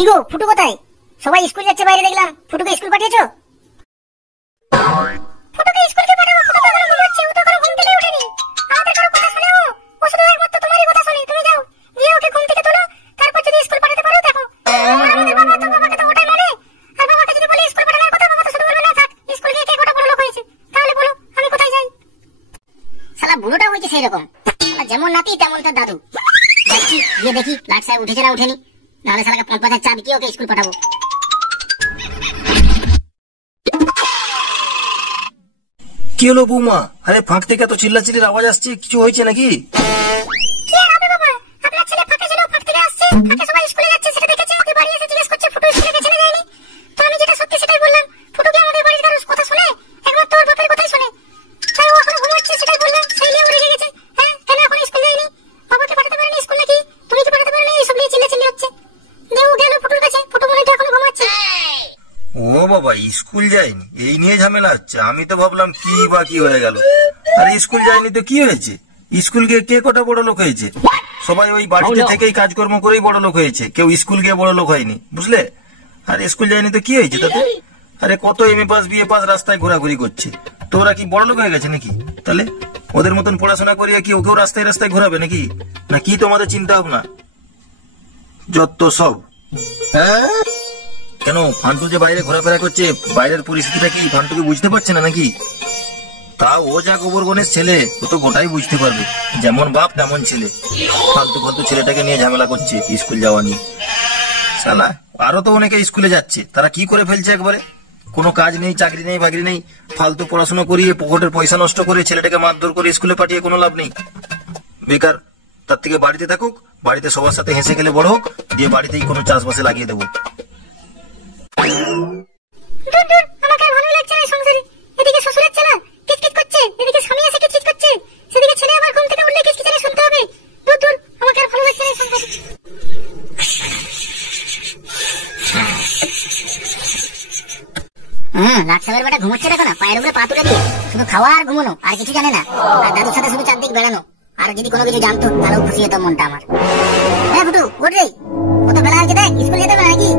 কি গো ফুটু কোথায়? সবাই স্কুল যাচ্ছে বাইরে, দেখলাম ফুটুকে স্কুল পাঠিয়েছো? ফুটুকে স্কুলকে পাঠাবো? ফুটু তো এখনো ঘুমাচ্ছে, ও তো এখনো ঘুম থেকে ওঠেনি। আমাদের কারো কথা শুনে ও শুধু একমাত্র তোমারই কথা শুনে। তুমি যাও গিয়ে ওকে ঘুম থেকে তোলো, তারপর যদি স্কুল পাঠাতে পারো দেখো। আমাদের বাবাকে তো ওটাই মানে। আর বাবাকে যদি বলি স্কুল পাঠানোর কথা, বাবা তো শুধু বলবে না থাক, স্কুল গিয়ে কে কটা বড় লোক হয়েছে। তাহলে বলো আমি কোথায় যাই? শালা বুড়োটা হয়েছে সেই রকম, যেমন নাতি তেমন তার দাদু। যাচ্ছি গিয়ে দেখি লাট সাহেব উঠেছে না উঠেনি, নাহলে শালাকে ৫,০০০ চাবি কি ওকে স্কুল পাঠাবো। কি হলো বৌমা? আরে ফাঁক থেকে তো চিল্লাচিল্লির আওয়াজ আসছে, কিছু হয়েছে নাকি? কি আর হবে বাবা, আপনার ছেলে ফাঁকে ছিল, ফাঁক থেকে আসছে, ফাঁকে সবাই স্কুলে যাচ্ছে সেটা দেখেছে, ওকে বাড়ি এসে জিজ্ঞেস করছে ফুটু স্কুলে গেছে না যায়নি। তো আমি যেটা সত্যি সেটাই বললাম। ফুটু কি আমাদের বাড়ির কারোর কথা শুনে? একবার তোর বাপের কথাই শুনে। তাই ও এখনো ঘুমাচ্ছে সেটাই বললাম, সেই নিয়ে রেগে গেছে। হ্যাঁ কেন এখন স্কুল যায়নি? বাবাকে পাঠাতে পারেনি স্কুল নাকি? তুমি কি পাঠাতে পারোনি? এইসব নিয়ে চিল্লাচিল্লি হচ্ছে। দেও গেল ফুটুর কাছে, ফুটু মনে হয় এখনো ঘুমাচ্ছে। ও বাবা, স্কুল যায়নি এই নিয়ে ঝামেলা হচ্ছে? আমি তো ভাবলাম কি বা কি হয়ে গেল। আরে স্কুল যায়নি তো কি হয়েছে? স্কুল গিয়ে কে কটা বড় লোক হয়েছে? সবাই ওই বাড়িতে থেকেই কাজকর্ম করেই বড় লোক হয়েছে, কেউ স্কুল গিয়ে বড় লোক হয়নি, বুঝলে? আর স্কুল যায়নি তো কি হয়েছে তাতে? আরে কত এমএ পাস বিএ পাস রাস্তায় ঘোরাঘুরি করছে, তো ওরা কি বড় লোক হয়ে গেছে নাকি? তাহলে ওদের মতন পড়াশোনা করিয়ে কি ওকেও রাস্তায় রাস্তায় ঘোরাবে নাকি? না কি তোমাদের চিন্তা ভাবনা? যত সব। কেন ফান্টু যে বাইরে ঘোরাফেরা করছে, বাইরের পরিস্থিতিটা কি ফান্টুকে বুঝতে পারছে না নাকি? তা ও যা গোবরগণের ছেলে, ও তো গোটাই বুঝতে পারবে। যেমন বাপ তেমন ছেলে। ফালতু ফালতু ছেলেটাকে নিয়ে ঝামেলা করছে স্কুল যাওয়া নিয়ে। শালা আরো তো অনেকে স্কুলে যাচ্ছে, তারা কি করে ফেলছে একবারে। কোনো কাজ নেই, চাকরি নেই, বাকরি নেই, ফালতু পড়াশোনা করিয়ে পকেটের পয়সা নষ্ট করে ছেলেটাকে মারধর করে স্কুলে পাঠিয়ে কোনো লাভ নেই, বেকার। তার থেকে বাড়িতে থাকুক, বাড়িতে সবার সাথে হেসে খেলে বড় হোক, দিয়ে বাড়িতেই কোনো চাষবাসে লাগিয়ে দেবো। আমাকে ভালো লাগছে না সংসারে। এদিকে শ্বশুরের ছেলে কিচকিচ করছে, এদিকে স্বামী এসে কিচকিচ করছে, সেদিকে ছেলে আবার ঘুম থেকে উঠলে কিচকিচানি শুনতে হবে। দূর আমাকে আর ভালো লাগছে না সংসারে। লাট সাহেবের বেটা ঘুমোচ্ছে দেখো না, পায়ের উপরে পা তুলে দিয়ে শুধু খাওয়া আর ঘুমানো, আর কিছু জানে না। আর দাদুর সাথে শুধু চারদিক বেড়ানো। আর যদি কোনো কিছু জানতো তাহলেও খুশি হতো মনটা আমার। হ্যাঁ ফুটু ওঠ রে, কত বেলা হয়েছে দেখ, স্কুল যেতে হবে নাকি?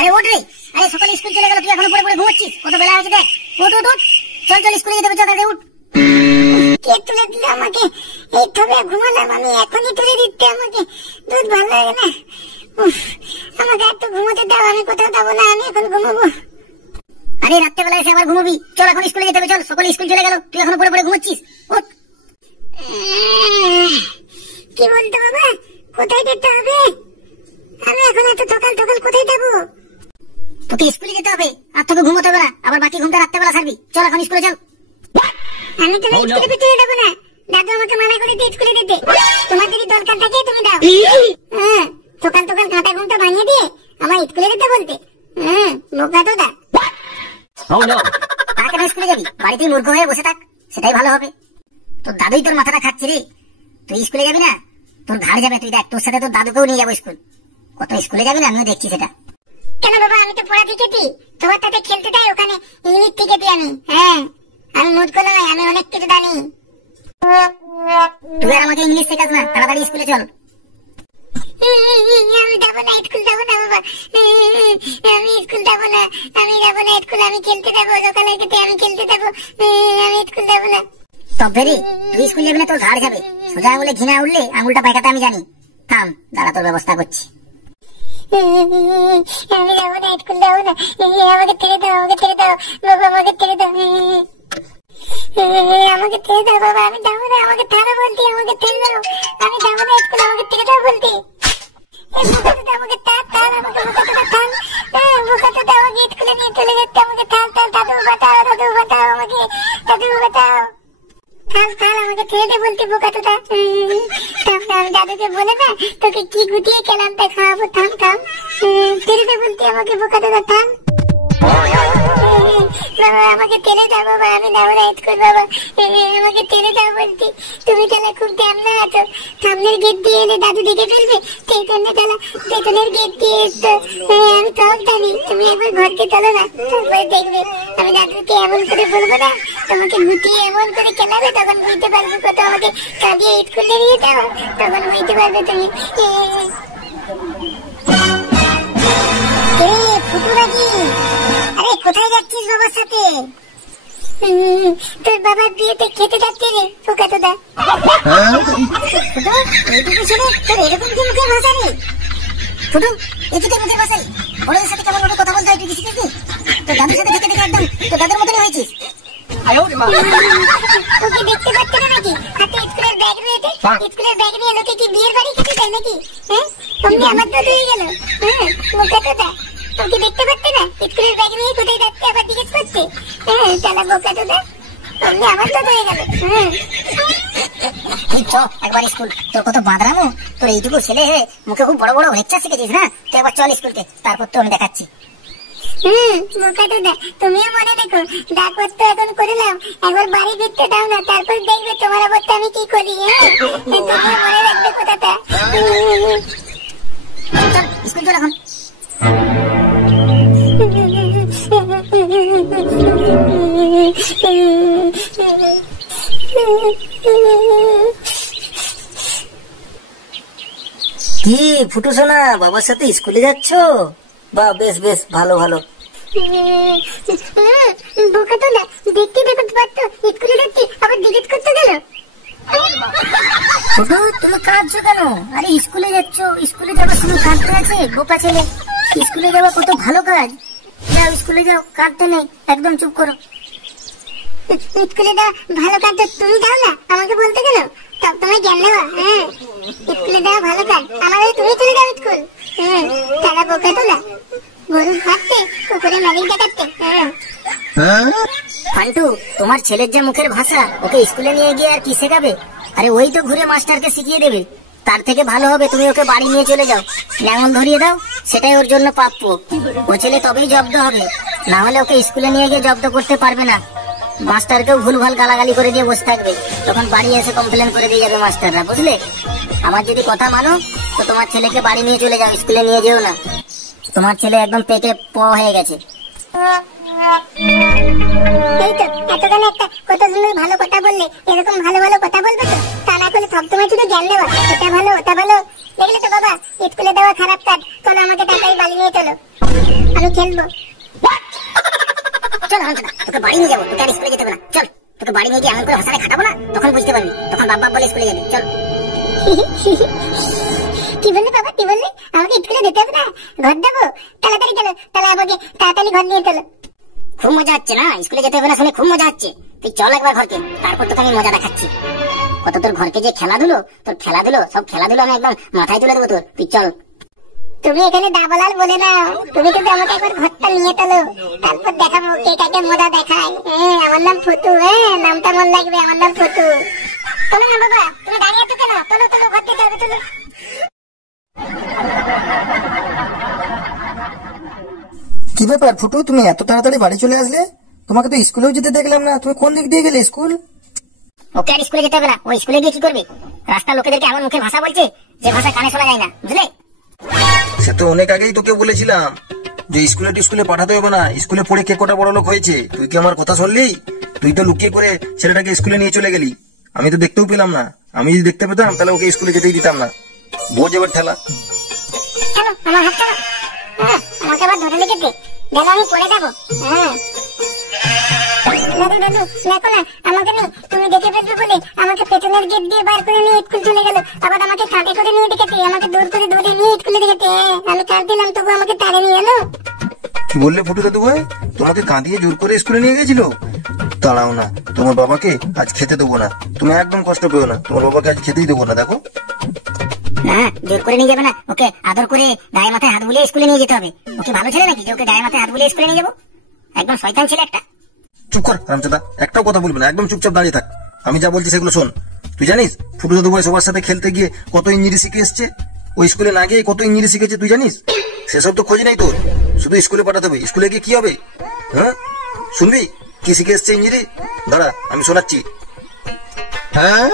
আরে ওঠ রে, আরে সকালে স্কুল চলে গেল, তুই এখনো পড়ে পড়ে ঘুমাচ্ছিস? কত বেলা হয়েছে দেখ, ওঠ ওঠ ওঠ, চল স্কুলে যেতে হবে, চল তাড়াতাড়ি উঠ। কে তুলে দিল আমাকে? এই তবে ঘুমালাম আমি, এখনই তুলে দিতে আমাকে? দুধ ভালো লাগে না। আমাকে একটু ঘুমোতে দাও, আমি কোথাও যাবো না, আমি এখন ঘুমাবো। আরে রাত্রেবেলা এসে আবার ঘুমাবি? চল এখন স্কুলে যেতে হবে, চল। সকালে স্কুল চলে গেল, তুই এখনো পড়ে পড়ে ঘুমাচ্ছিস? ওঠ। কি বলতো বাবা, কোথায় যেতে হবে? আমি এখন এত সকাল সকাল কোথায় যাবো? তোকে স্কুলে যেতে হবে, আর তোকে ঘুমোতে হবে না। আবার বাকি ঘুমটা রাত্রেবেলা সারবি। চল এখন স্কুলে চল। আমি তো স্কুলে ভিতরে যাবো না, দাদু আমাকে মানা করে দিয়ে স্কুলে যেতে। তোমার যদি দরকার থাকে তুমি দাও। সকাল সকাল কাঁটা ঘুমটা ভাঙিয়ে দিয়ে আমার স্কুলে যেতে বলতে। বোকা তো দা। তা কেন স্কুলে যাবি? বাড়িতেই মূর্খ হয়ে বসে থাক, সেটাই ভালো হবে। তোর দাদুই তোর মাথাটা খাচ্ছে রে। তুই স্কুলে যাবি না, তোর ঘাড় যাবে। তুই দেখ, তোর সাথে তোর দাদুকেও নিয়ে যাবো স্কুল। কত স্কুলে যাবি না, আমিও দেখছি সেটা। কেন বাবা, আমি তো পড়া শিখেছি, তোমার সাথে খেলতে যাই ওখানে, ইংলিশ শিখেছি আমি। হ্যাঁ আমি মূর্খ নয়, আমি অনেক কিছু জানি। তুই আর আমাকে ইংলিশ শেখাস না, তাড়াতাড়ি স্কুলে চল। আমি যাবো না স্কুল, যাবো না বাবা, আমি স্কুল যাবো না, আমি যাবো না স্কুল, আমি খেলতে যাবো সকালে থেকে, আমি খেলতে যাবো, আমি স্কুল যাবো না। তবে রে, তুই স্কুল যাবি না, তোর ঘাড় যাবে। সোজা আঙুলে ঘৃণা উঠলে আঙুলটা পাইকাতে আমি জানি। থাম, দাঁড়া, তোর ব্যবস্থা করছি। আমি যাবো না স্কুল, যাবো না, আমাকে ছেড়ে দাও, আমাকে ছেড়ে দাও বাবা, আমাকে ছেড়ে দাও, আমাকে ছেড়ে দাও বাবা, আমি যাবো না, আমাকে ছাড়ো বলতি, আমাকে ছেড়ে দাও, আমি যাবো না স্কুল, আমাকে ছেড়ে দাও বলতি। আমাকে তার আমাকে বোকাতে আমাকে স্কুলে নিয়ে চলে যাচ্ছে, আমাকে তার দাদু বাঁচাও, দাদু বাঁচাও আমাকে, দাদু বাঁচাও, থাল আমাকে ছেড়ে দে বলতি বোকাটা। আমি দাদুকে বলে না তোকে কি গুটিয়ে খেলামটা খাওয়াবো, থাম ছেড়ে দে বলতি আমাকে বোকাটা, থাম। বাবা আমাকে টেনে দাও বাবা, আমি যাবো না স্কুল বাবা, আমাকে টেনে দাও বলছি। তুমি তাহলে খুব ড্যামনা আছো, সামনের গেট দিয়ে এলে দাদু দেখে ফেলবে, সেই জন্য তাহলে পেছনের গেট দিয়ে এসছো। আমি সব জানি, তুমি একবার ঘরকে চলো না, তারপরে দেখবে আমি দাদুকে এমন করে বলবো না, তোমাকে গুটিয়ে এমন করে খেলাবে, তখন বুঝতে পারবে কত আমাকে কাঁদিয়ে স্কুলে নিয়ে যাও, তখন বুঝতে পারবে তুমি। ফুটু নাকি? আরে কোথায় যাচ্ছিস বাবার সাথে? তোর বাবার বিয়েতে খেতে যাচ্ছে রে পোকা তোদা। এইটুকু শুনে তোর এরকম কি মুখের ভাষা রে? ফুটু এদিকে মুখের ভাষা, বড়দের সাথে কেমন ভাবে কথা বলতে হয় তুই কি শিখেছিস? তোর দাদুর সাথে দেখে দেখে একদম তোর দাদুর মতনই হয়েছিস। ওকে দেখতে পাচ্ছে না নাকি? হাতে স্কুলের ব্যাগ রয়েছে, স্কুলের ব্যাগ নিয়ে লোকে কি বিয়ের বাড়ি খেতে যায় নাকি? হ্যাঁ অমনি আমার তো হয়ে গেল। হ্যাঁ মুখে তোদা ওকে দেখতে পাচ্ছে না, স্কুলের ব্যাগ নিয়ে কোথায় যাচ্ছে আবার জিজ্ঞেস করছে। হ্যাঁ চালা বোকা তোদা, অমনি আমার তো হয়ে গেল। চ একবার স্কুল, তোর কত বাঁদরামো, তোর এইটুকু ছেলে হয়ে মুখে খুব বড় বড় লেকচার শিখেছিস না, তুই একবার চল স্কুলকে, তারপর তো আমি দেখাচ্ছি। বোকা দাদা তুমিও মনে রেখো, যা করতে এখন করলাম, একবার বাড়ি ফিরতে দাও না, তারপর দেখবে তোমার অবস্থা আমি কি করি। তুমিও মনে রাখবে কথাটা। চল স্কুল চল এখন। কি ফুটু সোনা, বাবার সাথে স্কুলে যাচ্ছ? বা বেশ বেশ, ভালো ভালো। বোকা তো না, দেখতে দেখো পারতো স্কুলে যাচ্ছি, আবার জিজ্ঞেস করতে গেল। ফুটু তুমি কাঁদছো কেন? আরে স্কুলে যাচ্ছ, স্কুলে যাবার তুমি কাঁদতে আছে? বোকা ছেলে, স্কুলে যাওয়া কত ভালো কাজ। যাও স্কুলে যাও, কাঁদতে নেই, একদম চুপ করো। স্কুলে যাওয়া ভালো কাজ তো তুমি যাও না, আমাকে বলতে গেল সব তোমার জ্ঞান নেওয়া। হ্যাঁ স্কুলে যাওয়া ভালো কাজ, আমাদের তুমি চলে যাও স্কুল। তারা বোকা তো না, গরু হাঁটতে পুকুরে ম্যাজিক দেখাচ্ছে। ফান্টু তোমার ছেলের যে মুখের ভাষা, ওকে স্কুলে নিয়ে গিয়ে আর কি শেখাবে? আরে ওই তো ঘুরে মাস্টারকে শিখিয়ে দেবে। তার থেকে ভালো হবে তুমি ওকে বাড়ি নিয়ে চলে যাও, ল্যাঙল ধরিয়ে দাও, সেটাই ওর জন্য প্রাপ্য। ও ছেলে তবেই জব্দ হবে, না হলে ওকে স্কুলে নিয়ে গিয়ে জব্দ করতে পারবে না। মাস্টারকেও ভুলভাল গালাগালি করে দিয়ে বসে থাকবে, তখন বাড়ি এসে কমপ্লেন করে দিয়ে যাবে মাস্টাররা, বুঝলে? আমার যদি কথা মানো তো তোমার ছেলেকে বাড়ি নিয়ে চলে যাও, স্কুলে নিয়ে যেও না। তোমার ছেলে একদম পেটে প হয়ে গেছে। এই তো এতক্ষণ একটা কত সুন্দর ভালো কথা বললে, এরকম ভালো ভালো কথা বলবে তো, তা না করলে সবসময় শুধু জ্ঞান দেওয়া, এটা ভালো ওটা ভালো। দেখলে তো বাবা, স্কুলে দেওয়া খারাপ কাজ। চলো আমাকে তাড়াতাড়ি বাড়ি নিয়ে চলো, আমি খেলবো। চল তোকে বাড়ি নিয়ে যাবো, তোকে আর স্কুলে যেতে হবে না। চল তোকে বাড়ি নিয়ে গিয়ে এমন করে ভাষাটা খাটাবো না, তখন বুঝতে পারবি, তখন বাপ বাপ বলে স্কুলে যাবি। চল। কি বললি বাবা, কি বললি? আমাকে স্কুলে যেতে হবে না, ঘর দেবো? তাড়াতাড়ি চলো, তাহলে আমাকে তাড়াতাড়ি ঘর নিয়ে চলো। খুব মজা হচ্ছে না, স্কুলে যেতে হবে না শুনে খুব মজা হচ্ছে। তুই চল একবার ঘরকে, তারপর তোকে আমি মজা দেখাচ্ছি। কত তোর ঘরকে যে খেলাধুলো, তোর খেলাধুলো, সব খেলাধুলো আমি একদম মাথায় তুলে দেবো তোর। তুই চল। তুমি এখানে দাবলাল বলে না, তুমি কিন্তু আমাকে একবার ঘরটা নিয়ে চলো, তারপর দেখাবো কে কাকে মজা দেখায়। আমার নাম ফুটু, নামটা মন লাগবে, আমার নাম ফুটু। চলো না বাবা, তুমি দাঁড়িয়ে তো কেন? চলো চলো, ঘর যেতে হবে, চলো। কি ব্যাপার ফুটু, তুমি এত তাড়াতাড়ি বাড়ি চলে আসলে? তোমাকে তো স্কুলেও যেতে দেখলাম না, তুমি কোন দিক দিয়ে গেলে স্কুল? ওকে আর স্কুলে যেতে হবে না, ও স্কুলে গিয়ে কি করবে? রাস্তার লোকেদেরকে এমন মুখের ভাষা বলছে যে ভাষা কানে শোনা যায় না, বুঝলে? সে তো অনেক আগেই তোকে বলেছিলাম যে স্কুলে পাঠাতে হবে না, স্কুলে পড়ে কে কটা বড় লোক হয়েছে। তুই কি আমার কথা শুনলি? তুই তো লুকিয়ে করে ছেলেটাকে স্কুলে নিয়ে চলে গেলি, আমি তো দেখতেও পেলাম না। আমি যদি দেখতে পেতাম তাহলে ওকে স্কুলে যেতেই দিতাম না। বোঝ এবার ঠেলা। চলো আমার হাত চলো, আমাকে আবার ধরে লেগেছে, দেখো আমি পড়ে যাবো। দাদু দাদু দেখো না, আমাকে নেই, তুমি দেখে ফেলবে বলে আমাকে পেছনের গেট দিয়ে বার করে নিয়ে স্কুল চলে গেল, আবার আমাকে কাঁধে করে নিয়ে দেখেছে, আমাকে দূর করে দৌড়ে নিয়ে স্কুলে দেখেছে। আমি কাঁদছিলাম তবু আমাকে টানে নিয়ে এলো। কি বললে ফুটু দাদু ভাই? তোমাকে কাঁদিয়ে জোর করে স্কুলে নিয়ে গেছিল? দাঁড়াও না, তোমার বাবাকে আজ খেতে দেবো না। তুমি একদম কষ্ট পেও না, তোমার বাবাকে আজ খেতেই দেবো না। দেখো না, জোর করে নিয়ে যাবে না, ওকে আদর করে গায়ে মাথায় হাত বুলিয়ে স্কুলে নিয়ে যেতে হবে। ওকে ভালো ছেলে নাকি যে ওকে গায়ে মাথায় হাত বুলিয়ে স্কুলে নিয়ে যাবো? একদম শয়তান ছেলে একটা। চুপ কর রামচাদা, একটাও কথা বলবি না, একদম চুপচাপ দাঁড়িয়ে থাক। আমি যা বলছি সেগুলো শোন। তুই জানিস ফুটু দাদু ভাই সবার সাথে খেলতে গিয়ে কত ইঞ্জিরি শিখে এসছে? ওই স্কুলে না গিয়ে কত ইঞ্জিরি শিখেছে তুই জানিস? সেসব তো খোঁজ নেই তোর, শুধু স্কুলে পাঠাতে হবে। স্কুলে গিয়ে কি হবে? হ্যাঁ শুনবি কি শিখে এসছে ইঞ্জিরি? দাঁড়া আমি শোনাচ্ছি। হ্যাঁ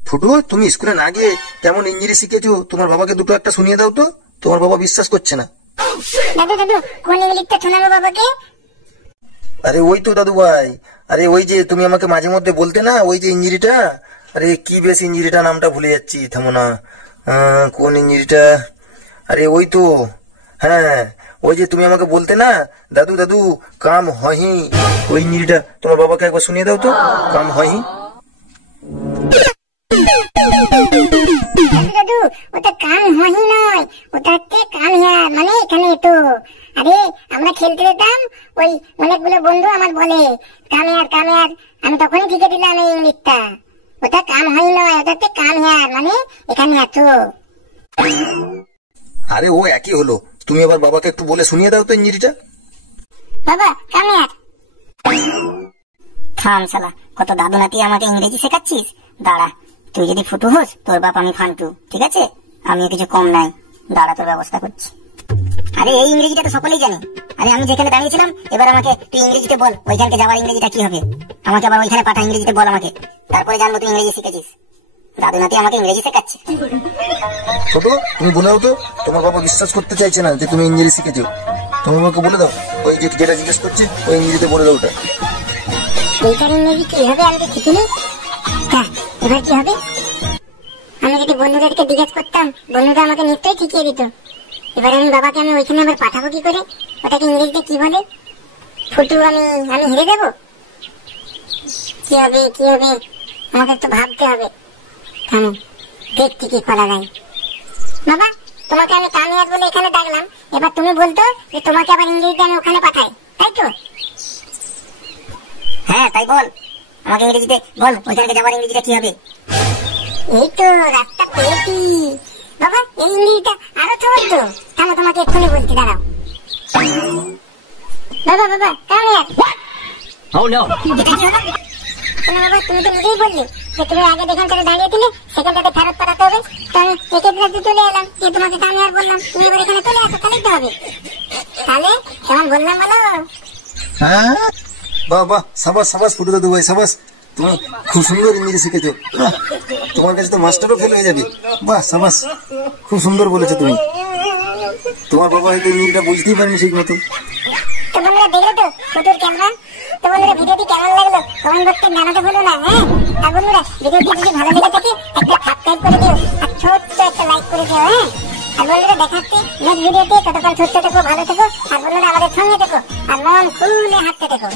ফুটু, তুমি স্কুলে না গিয়ে কেমন ইঞ্জিরি শিখেছো তোমার বাবাকে দুটো একটা শুনিয়ে দাও তো, তোমার বাবা বিশ্বাস করছে না। দাদু দাদু কোন ইংলিশটা শোনাবো বাবাকে? আরে ওই তো দাদু ভাই, আরে ওই যে তুমি আমাকে মাঝে মধ্যে বলতে না ওই যে ইঞ্জিরিটা, আরে কি বেশ ইঞ্জিরিটা, নামটা ভুলে যাচ্ছি, থামো না। কোন ইঞ্জিরিটা? আরে ওই তো, হ্যাঁ ওই যে তুমি আমাকে বলতে না দাদু দাদু কাম হহি, ওই ইঞ্জিরিটা তোমার বাবাকে একবার শুনিয়ে দাও তো, কাম হহি। দাদু দাদু ওটা কাম হহি নয়, ওটা হচ্ছে কাম হিয়ার, মানে এখানে তো। আরে আমরা খেলতে যেতাম, ওই অনেকগুলো বন্ধু আমার বলে কাম হিয়ার কাম হিয়ার, আমি তখনই শিখে দিলাম এই ইংলিশটা। ওটা কাম হই নয়, ওটা হচ্ছে কাম হিয়ার, মানে এখানে আছো। আরে ও একই হলো, তুমি আবার বাবাকে একটু বলে শুনিয়ে দাও তো ইঞ্জিরিটা। বাবা কাম হিয়ার। থাম শালা, কত দাদু নাতি আমাকে ইংরেজি শেখাচ্ছিস? দাঁড়া, তুই যদি ফুটু হোস তোর বাপ আমি ফান্টু, ঠিক আছে? আমিও কিছু কম নাই, দাঁড়া তোর ব্যবস্থা করছি। আরে এই ইংরেজিটা তো সকলেই জানি। আরে আমি যেখানে দাঁড়িয়েছিলাম এবার আমাকে তুই ইংরেজিতে বল ওইখানকে যাওয়ার ইংরেজিটা কি হবে, আমাকে আবার ওইখানে পাঠা ইংরেজিতে বল আমাকে, তারপরে জানবো তুই ইংরেজি শিখেছিস। দাদু নাতি আমাকে ইংরেজি শেখাচ্ছে। ছোট তুমি বলে দাও তো, তোমার বাবা বিশ্বাস করতে চাইছে না যে তুমি ইংরেজি শিখেছো, তুমি আমাকে বলে দাও ওই যে যেটা জিজ্ঞেস করছে ওই ইংরেজিতে বলে দাও ওটা। এইটার ইংরেজি কি হবে আমি তো শিখিনি। হ্যাঁ এবার কি হবে? আমি যদি বন্ধুদেরকে জিজ্ঞেস করতাম বন্ধুরা আমাকে নিশ্চয়ই শিখিয়ে দিত। এবার আমি বাবাকে আমি ওইখানে আবার পাঠাবো কি করে? ওটাকে ইংরেজিতে কি বলে? ফুটু আমি হেরে দেবো? কি হবে কি হবে, আমাকে একটু ভাবতে হবে। থামো দেখছি কি করা যায়। বাবা তোমাকে আমি কামিয়াত বলে এখানে ডাকলাম, এবার তুমি বলতো যে তোমাকে আবার ইংরেজিতে আমি ওখানে পাঠাই, তাই তো? হ্যাঁ তাই বল, আমাকে ইংরেজিতে বল ওইখানকে যাওয়ার ইংরেজিটা কি হবে। এই তো রাস্তা পেয়েছি বাবা, এই ইংরেজিটা আরো সহজ তো। থামো তোমাকে এক্ষুনি বলছি, দাঁড়াও। বাবা বাবা কামিয়াত। এটা কি হলো? কেন বাবা তুমি তো নিজেই বললে যে তুমি আগে যেখানটাতে দাঁড়িয়েছিলে সেখানটাতে ফেরত পাঠাতে হবে, তো আমি এক্ষেত্রে চলে এলাম যে তোমাকে কামিয়াত বললাম, তুমি এবার এখানে চলে আসো, তাহলেই তো হবে। তাহলে কেমন বললাম বলো? হ্যাঁ বাহ বাহ, সাবাস সাবাস ফুটু দাদু ভাই, সাবাস, তুমি খুব সুন্দর ইংরেজি শিখেছো। তোমার কাছে তো মাস্টারও ফেল হয়ে যাবে। বাহ সাবাস, খুব সুন্দর বলেছো তুমি। তোমার বাবা হয়তো ইংরেজিটা বুঝতেই পারেনি ঠিক মতো। তো বন্ধুরা দেখলে তো ফুটুর ক্যামেরা। তো বন্ধুরা ভিডিওটি কেমন লাগলো কমেন্ট বক্সে জানাতে ভুলো না। হ্যাঁ আর বন্ধুরা ভিডিওটি যদি ভালো লেগে থাকে একটা সাবস্ক্রাইব করে দিও আর ছোট্ট একটা লাইক করে দিও। হ্যাঁ আর বন্ধুরা দেখাচ্ছি নেক্সট ভিডিওতে, ততক্ষণ সুস্থ থেকো, ভালো থেকো, আর বন্ধুরা আমাদের সঙ্গে থেকো আর মন খুলে হাঁটতে থেকো।